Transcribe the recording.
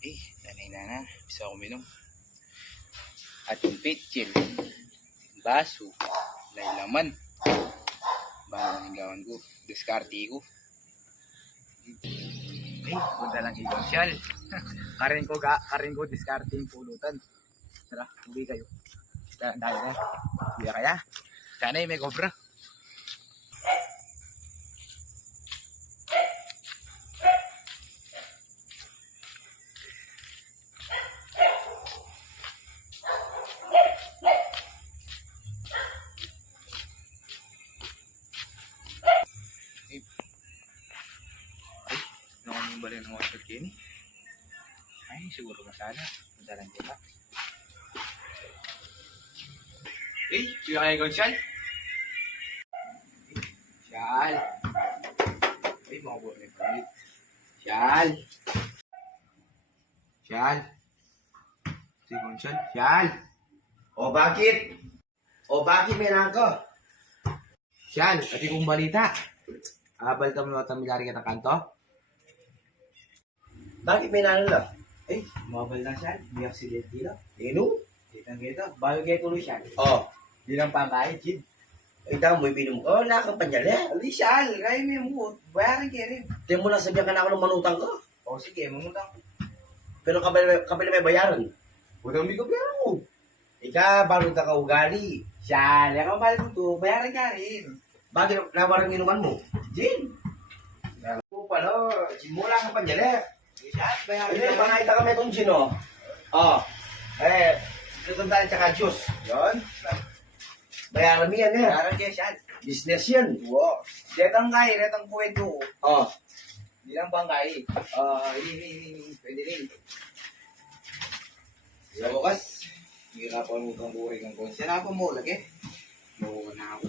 Nanay na. Bisa ako minom. At yung pitchil. Baso. Laman. Bago ang gawan ko. Diskarte ko. Punta lang ibang siyal. Karin ko diskarte yung pulutan. Tara, hindi kayo. Dahil na. Hindi kaya. Sana may cobra. Yung balik ng water kini. Ay, siguro masala. Madalang kita. Yung kaya kong siyal? Siyal. Makabuhat na yung palit. Siyal. Siyal. Sigong siyal. Siyal. O bakit? O bakit may nangko? Siyal. Pati kong balita. Balita mo na tamilari ka ng kanto? Bakit may nanala? Mabal na siya. May accident dito. Ino? Kitang-kita. Bago kayo tuloy siya. O. Di lang pangkain, kid. Ay, tama mo ibinom ko. Nakakampanyali. Ali siya. Kaya mo. Bayaran kayo rin. Di mo lang sabihan ka na ako ng manutang ko. O sige, mamutang. Pero kapila may bayaran. Huwag ko bayaran mo. Ika, bago ka ugali. Siya. Kaya mahal mo to. Bayaran ka rin. Bakit nabarang inuman mo? Jin. O pala, simula ka panyali. Siya. Bayaran Ay, pangayta kami itong sino. O. Tutundaan tsaka juice. Yun. Bayaran mo yan eh. Bayaran kayo siya. Business yan. Wow. Retang kaya. Retang kwento. O. Di lang pangkain. Pwede rin. Sa bukas. Hirap ako ng buhay ng konsya. Hirap mo lagi. Muna ako.